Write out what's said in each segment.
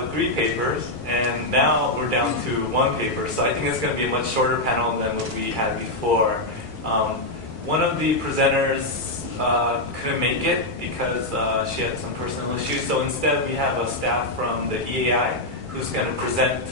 with 3 papers, and now we're down to 1 paper. So I think it's going to be a much shorter panel than what we had before. One of the presenters couldn't make it because she had some personal issues. So instead, we have a staff from the EAI who's going to present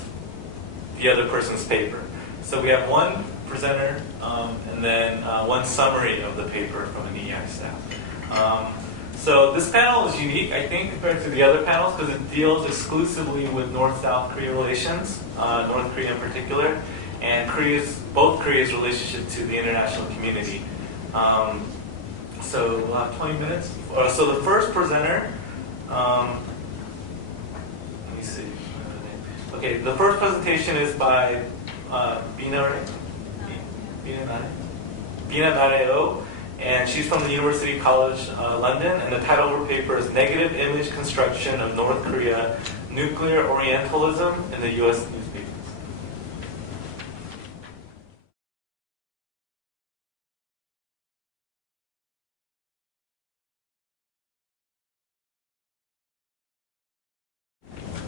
the other person's paper. So we have 1 presenter and then 1 summary of the paper from an EAI staff. So this panel is unique, I think, compared to the other panels because it deals exclusively with North-South Korea relations, North Korea in particular, and both Korea's relationship to the international community. So we'll have 20 minutes. So the first presenter, let me see. Okay, the first presentation is by Bina Nareo, and she's from the University College London, and the title of her paper is Negative Image Construction of North Korea, Nuclear Orientalism in the U.S. Newspapers.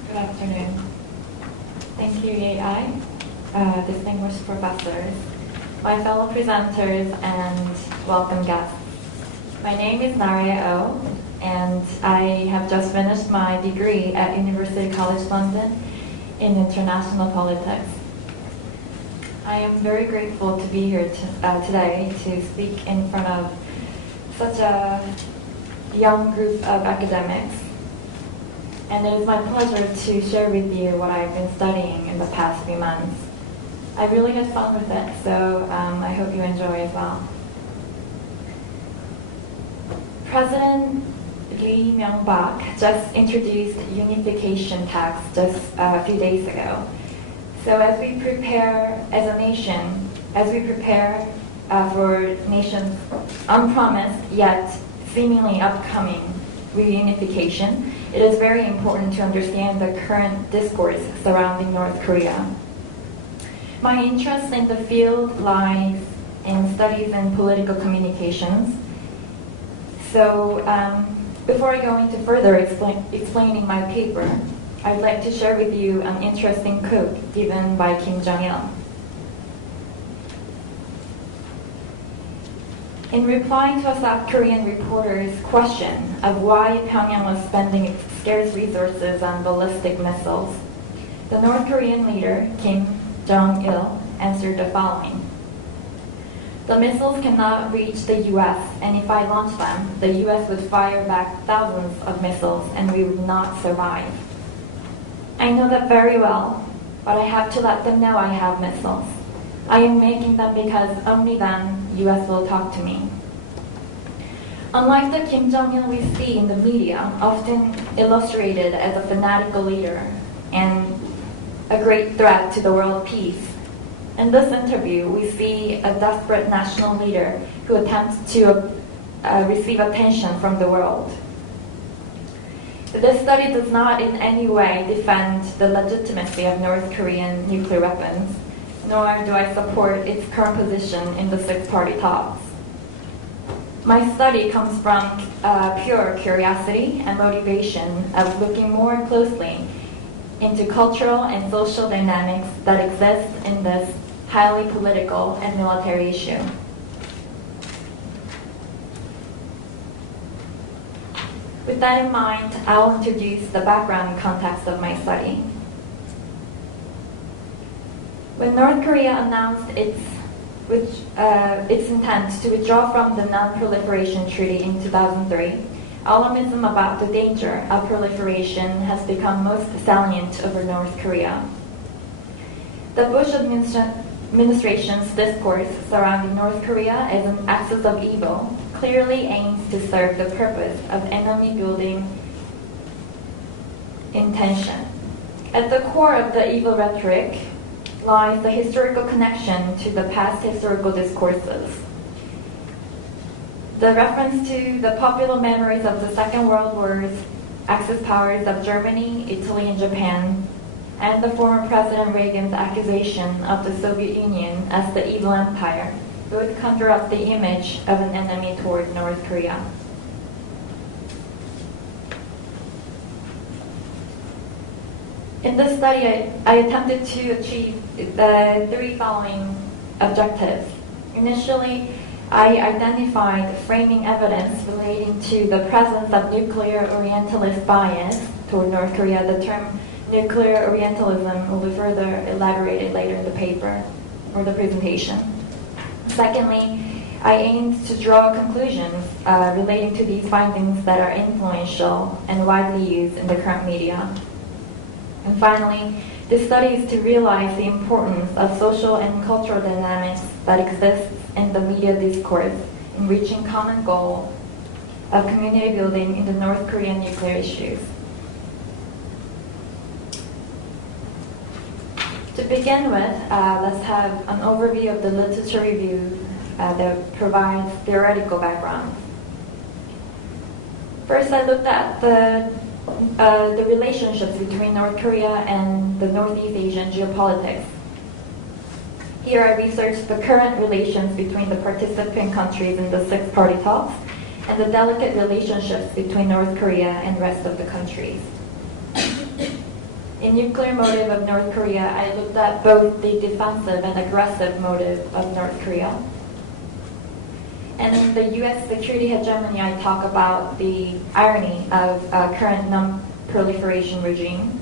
Good afternoon. Thank you, EAI, distinguished professors, my fellow presenters, and welcome guests. My name is Naria Oh, and I have just finished my degree at University College London in International Politics. I am very grateful to be here today to speak in front of such a young group of academics. And it is my pleasure to share with you what I've been studying in the past few months. I really had fun with it, so I hope you enjoy as well. President Lee Myung-bak just introduced unification tax just a few days ago. So as we prepare as a nation, for nation's unpromised yet seemingly upcoming reunification, it is very important to understand the current discourse surrounding North Korea. My interest in the field lies in studies in political communications. So before I go into further explaining my paper, I'd like to share with you an interesting quote given by Kim Jong-il. In replying to a South Korean reporter's question of why Pyongyang was spending its scarce resources on ballistic missiles, the North Korean leader, Kim Jong-il, answered the following. The missiles cannot reach the U.S., and if I launch them, the U.S. would fire back thousands of missiles and we would not survive. I know that very well, but I have to let them know I have missiles. I am making them because only then U.S. will talk to me. Unlike the Kim Jong-il we see in the media, often illustrated as a fanatical leader and a great threat to the world peace, in this interview we see a desperate national leader who attempts to receive attention from the world. This study does not in any way defend the legitimacy of North Korean nuclear weapons, nor do I support its current position in the six-party talks. My study comes from pure curiosity and motivation of looking more closely into cultural and social dynamics that exist in this highly political and military issue. With that in mind, I'll introduce the background and context of my study. When North Korea announced its intent to withdraw from the Non-Proliferation Treaty in 2003, alarmism about the danger of proliferation has become most salient over North Korea. The Bush administration's discourse surrounding North Korea as an axis of evil clearly aims to serve the purpose of enemy-building intention. At the core of the evil rhetoric lies the historical connection to the past historical discourses. The reference to the popular memories of the Second World War's Axis powers of Germany, Italy, and Japan, and the former President Reagan's accusation of the Soviet Union as the evil empire both conjure up the image of an enemy toward North Korea. In this study, I attempted to achieve the three following objectives. Initially, I identified framing evidence relating to the presence of nuclear orientalist bias toward North Korea. The term nuclear orientalism will be further elaborated later in the paper or the presentation. Secondly, I aimed to draw conclusions relating to these findings that are influential and widely used in the current media. And finally, this study is to realize the importance of social and cultural dynamics that exist in the media discourse in reaching common goal of community building in the North Korean nuclear issues. To begin with, let's have an overview of the literature review that provides theoretical background. First, I looked at the relationships between North Korea and the Northeast Asian geopolitics. Here I researched the current relations between the participant countries in the Six Party Talks and the delicate relationships between North Korea and the rest of the countries. In nuclear motive of North Korea, I looked at both the defensive and aggressive motive of North Korea. And in the U.S. security hegemony, I talk about the irony of current non-proliferation regime.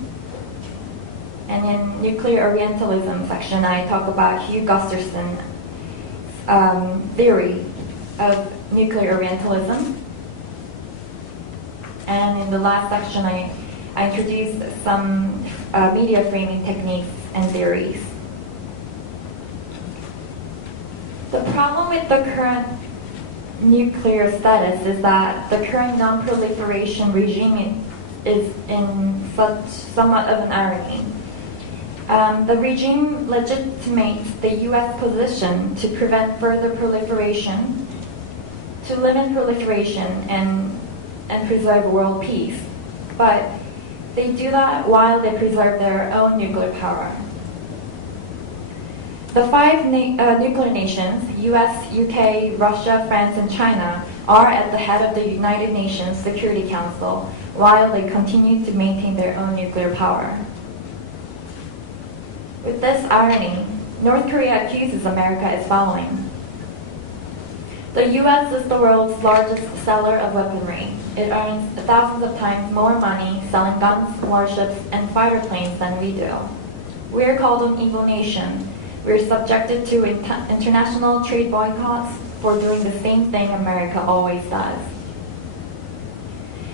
And in nuclear orientalism section, I talk about Hugh Gusterson's theory of nuclear orientalism. And in the last section, I introduced some media framing techniques and theories. The problem with the current nuclear status is that the current non-proliferation regime is in somewhat of an irony. The regime legitimates the U.S. position to prevent further proliferation, to limit proliferation and preserve world peace. But they do that while they preserve their own nuclear power. The five nuclear nations, US, UK, Russia, France, and China, are at the head of the United Nations Security Council while they continue to maintain their own nuclear power. With this irony, North Korea accuses America as following. The US is the world's largest seller of weaponry. It earns thousands of times more money selling guns, warships, and fighter planes than we do. We are called an evil nation. We're subjected to international trade boycotts for doing the same thing America always does.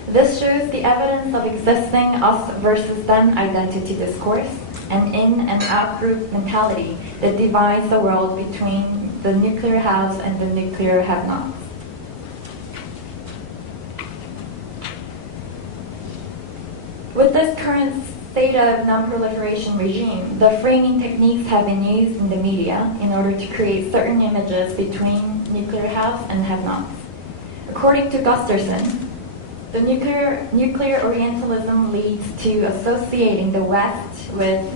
This shows the evidence of existing us versus them identity discourse, an in and out group mentality that divides the world between the nuclear haves and the nuclear have-nots. With this current state of non-proliferation regime, the framing techniques have been used in the media in order to create certain images between nuclear haves and have-nots. According to Gusterson, the nuclear orientalism leads to associating the West with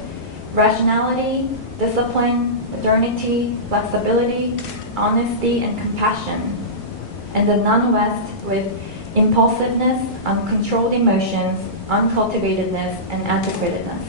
rationality, discipline, modernity, flexibility, honesty, and compassion, and the non-West with impulsiveness, uncontrolled emotions, uncultivatedness, and antiquatedness.